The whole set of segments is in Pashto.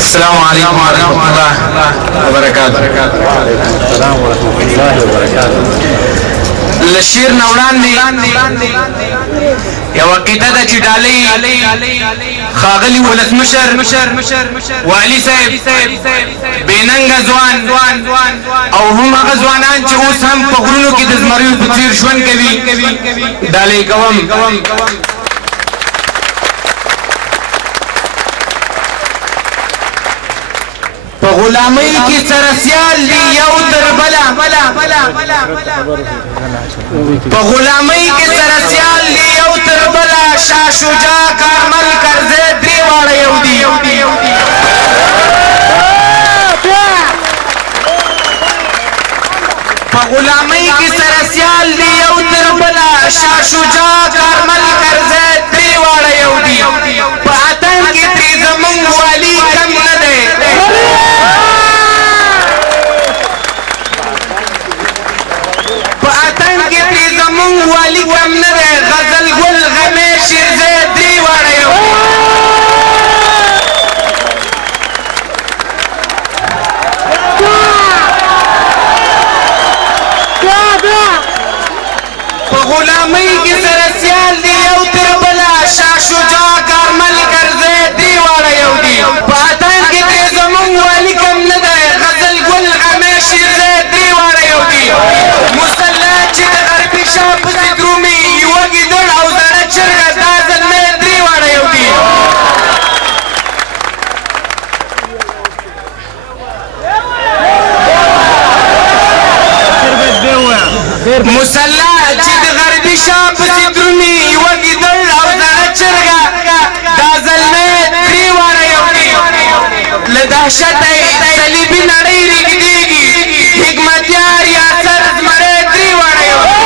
السلام عليكم ورحمة الله وبركاته. السلام ورحمة الله وبركاته. لشیر نوړاندې یو عقیده ده چې ډالۍ ښاغلي ولسمشر والي صاحب بېننګه ځوان او هم هغه ځوانان چې اوس هم په غرونو کې د زمریو په څېر ژوند کوي ډالۍ کوم. په غلامۍ کې سره سیال دي یو تر بله، په غلامۍ کې سره سیال دي یو تر بله، شاه شجاع کارمل کرزی درې واړه یو دي. په غلامۍ کې سره سیال دي یو تر بله، شاه شجاع کارمل کرزی درې واړه یو دي. په اتن کې ترې زمونږ والي کم نه دی. والی کم نه دی. غزل ګل غمی شیرزی درې واړه یو دي. په غلامۍ کې سره سیال دي یو تر بله، شاه شجاع کارمل کرزی درې واړه یو دي. په اتن کې ترې زمونږ والي کم نه دی. غزل ګل غمی شیرزی درې واړه یو دي. مسلح چې د غربي شاه پسې درومي یوه ګیدړ او زړه چرګه دا زلمی درې واړه یو دي. مسلح چې د غربي شاه پسې درومي یوه ګیدړ او زړه چرګه دا زلمی درې واړه یو دي. له دهشته صلیبي نړۍ رېږدېږي حکمتیار یاسر زمری درې واړه یو دي.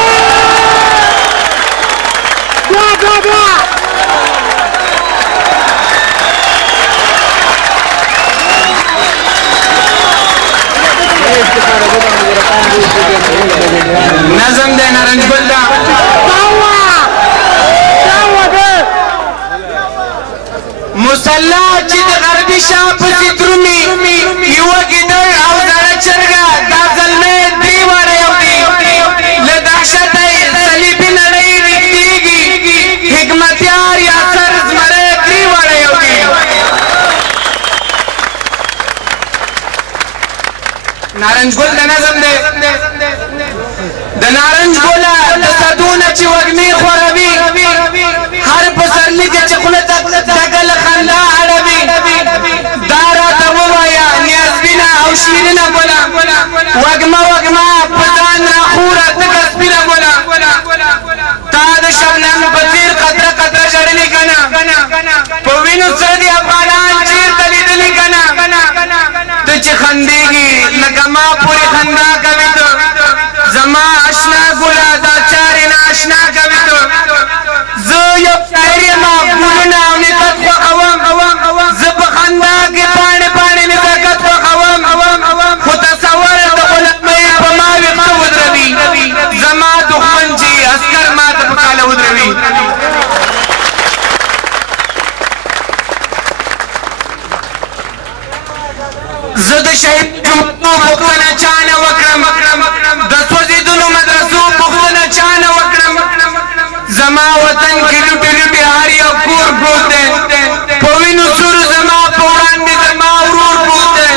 نظم دی نارنج ګل دا مسلح چې د غربي شاه پسې درومي یوه ګیدړ او زړه چرګه دا زلمی درې واړه یو دي. له دهشته صلیبي نړۍ رېږدېږي حکمتیار یاسر زمری درې واړه یو دي. نارنج ګل د نظم دی د نارنج ګله د صدونه چې وږمې خوروي هر پسرلي کې چې خوله ډکه له خندا اړوي دا راته ووایه نیازبینه او شیرینه ګله وږمه په ځان راخوره تکه سپینه ګله تا د شبنم په څېر قطره قطره ژړلي که نه په وینو سره دي افغانان چېرته لیدلي که نه ته چې خندېږي لکه ما پورې خندا کوي ته زما اشنا ګله دا چارې نه اشنا کوي ته زه یو شاعر یم ګلونه او نکت خوښوم زه په خندا کې پاڼې پاڼې نزاکت خوښوم خو تصور د غلامۍ په ما ویښته ودروي زما دښمن چې عسکر ما ته په کاله ودروي. زه د شهید جمعو پوښتنه چا نه وکړم د سوځېدلو مدرسو پوښتنه چا نه وکړم زما وطن کې لوټې لوټې هر یو کور پروت دی په وینو سور زما په وړاندې زما ورور پروت دی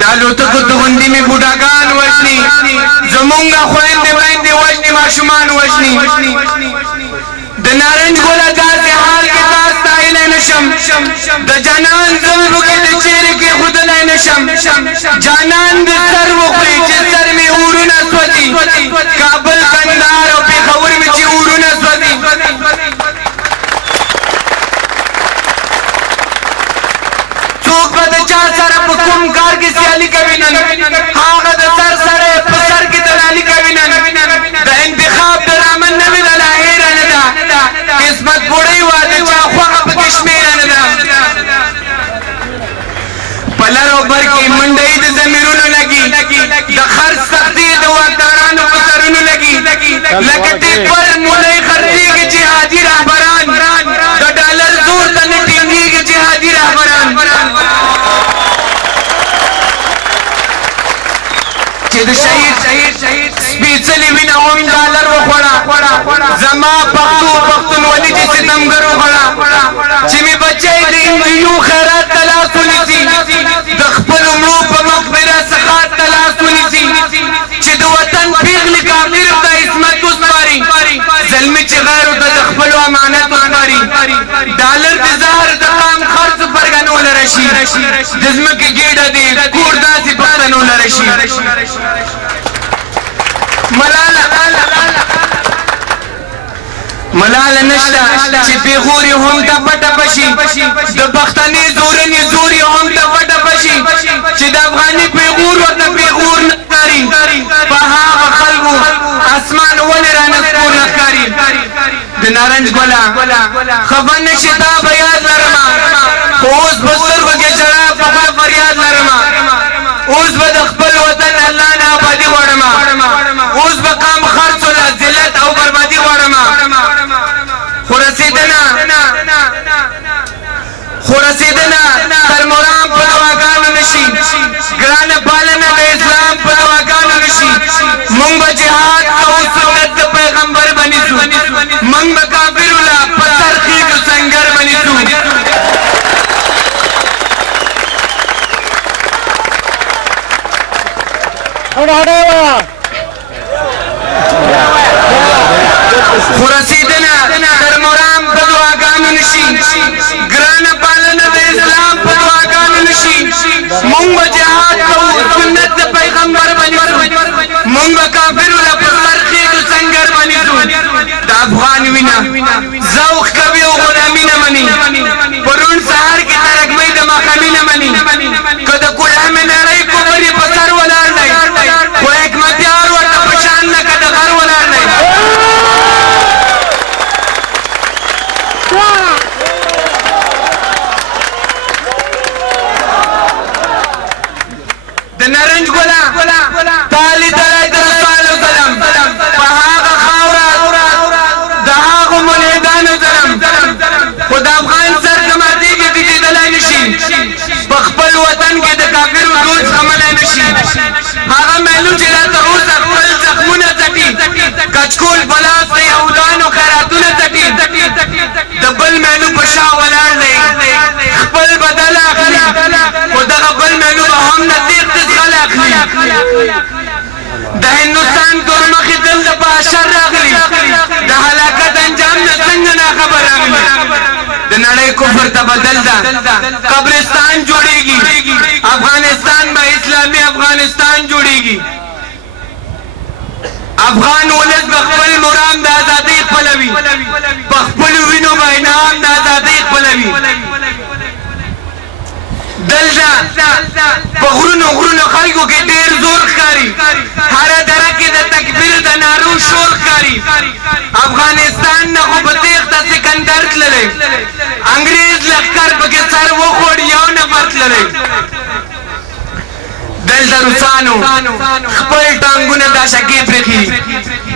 د الوتکو د غوندې مې بوډاګان وژني زمونږه خویندې میندې وژني ماشومان وژني د نارنج ګله داسې حال کې تا ستایلی نشم د جانان زلفو کې د چیرې کېښودلی نشم جانان د سر وخوري چې سر مې اورونه سوځي کابل کندهار او پېښور مې چې اورونه سوځي څوک به د چا سره په کوم کار کې سیالي کوي نن هغه د سر سره په سر کې دلالي کوي نن د انتخاب د رامن نوې د لاهیره نه ده قسمت بوړۍ وه د چا خوښه پکې شمېره نه ده په لر او بر کې منډۍ د ضمیرونو لګي د خرڅ سختي د واکدارانو په سرونو لګي لکه ټیپر مولۍ خرڅېږي جهادي رهبران د ډالر زور ته نه ټینګېږي جهادي رهبران د شهید سپېڅلې وینه هم ډالر وخوړه زما پښتونولي چې ستمګر وخوړه چې مې بچی د انجیو خیرات ته لاس ونیسي د خپلو مړو په مقبره سخات ته لاس ونیسي چې د وطن پیغلې کافرو ته عصمت وسپاري زلمي چې غیرو ته د خپلو امانت وسپاري ډالر د زهر د قام خرڅ پرګنو لره شي د ځمکې ګېډه دې کور داسې پښتنو لره شي ملاله نشته چې پیغوري هم ټپه ټپه شي د پښتنې زورنې زوري هم ټپه ټپه شي چې د افغاني پیغور ورته پیغور نه ښکاري په هغه خلکو اسمان ولې رانه سپور نه ښکاري د نارنج ګله خفه نشي تا به یاد لرمه خو اوس په سترګو کې ژړا په خوله فریاد لرمه اوس به د خپل وطن الله نه آبادي غواړمه اوس به قام خرڅو له ذلت او بربادي غواړمه خو رسېدنه تر مرام په دعاګانو نشي ګرانه پالنه د اسلام په دعاګانو نشي مونږ به جهاد کوو سنت د پیغمبر به نیسو مونږ به کافرو له په سر خېږو سنګر به نیسو خو رسېدنه تر مرام په دعاګانو نشي ګرانه پالنه د اسلام په دعاګانو نشي مونږ به جهاد کوو سنت د پیغمبر به نیسو مونږ به کافرو له په سر خېږو سنګر به نیسو د افغان وینه ذوق کوي او غلامي نه مني په روڼ سهار کې ترږمۍ د ماښامي نه مني که د کلامې نړۍ کفر یې په سر ولاړ دی خو حکمتیار ورته په شان لکه د غر ولاړ دی د نارنج ګله تا لیدلی د رسول سلام په هغه خاوره د هغو ملحدانو ظلم خو د افغان سر که ماتېږي ټیټېدلی نشي په خپل وطن کې د کافرو دود زغملی نشي هغه میلو چې لا تر اوسه خپل زخمونه څټي کچکول په لاس د یهودانو خیراتونه څټي د بل میلو په شا ولاړ دی خپل بدل اخلي خو دغه بل میلو به هم نه تیغ د زغل اخلي د هندوستان تور مخې دلته په اشر راغلي د هلاکت انجام نه څنګه ناخبر راغلي د نړۍ کفر ته بدل ده قبرستان جوړیږي افغانستان به اسلامي افغانستان جوړیږي افغان ولس به خپل مرام د ازادۍ خپلوي په خپلو وینو به انعام د ازادۍ خپلوي دلته په غرونو خلکو کې ډېر زور ښکاري هره دره کې د تکبیر د نارو شور ښکاري افغانستان نه خو په تېښته سکندر تللی انګریز لښکر پکې سر وخوړ یو نفر تللی دلته روسانو خپل ټانګونه دا شکې پرېښي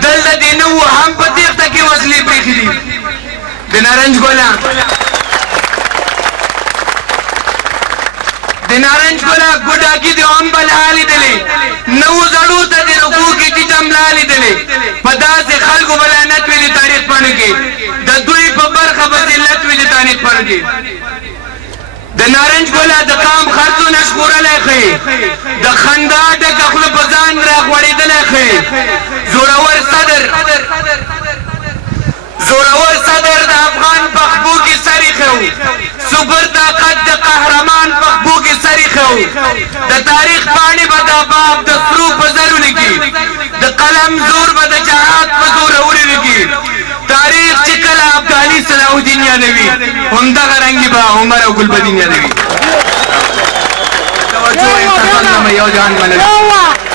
دلته دې نه وو هم په تېښته کې وسلې پرېښي دي د نارنج ګله د نارنج ګله ګوډاګي دې هم بل حال لیدلی نوو زړو ته دې رکوع کې ټیټه ملا لیدلی په داسې خلکو به لعنت وي د تاریخ پاڼو کې د دوی په برخه به ذلت وي د تاریخ پاڼو کې د نارنج ګله د قام خرڅونه ژغورلی ښیي د خندا ډکه خوله په ځان راغوړېدلی ښیي زورور صدر د افغان پخبو کې سر ایښی سپر طاقت د قهرمان پخبو کې سر ایښی د تاریخ پاڼې به دا باب د سرو په زرو لیکي د قلم زور به د جهاد په زوروري لیکي تاریخ چې کله ابدالي صلاح الدین یادوي همدغه رنګې به عمر او ګلبدین یادوي توجه انتظار نامه یو جهان منوي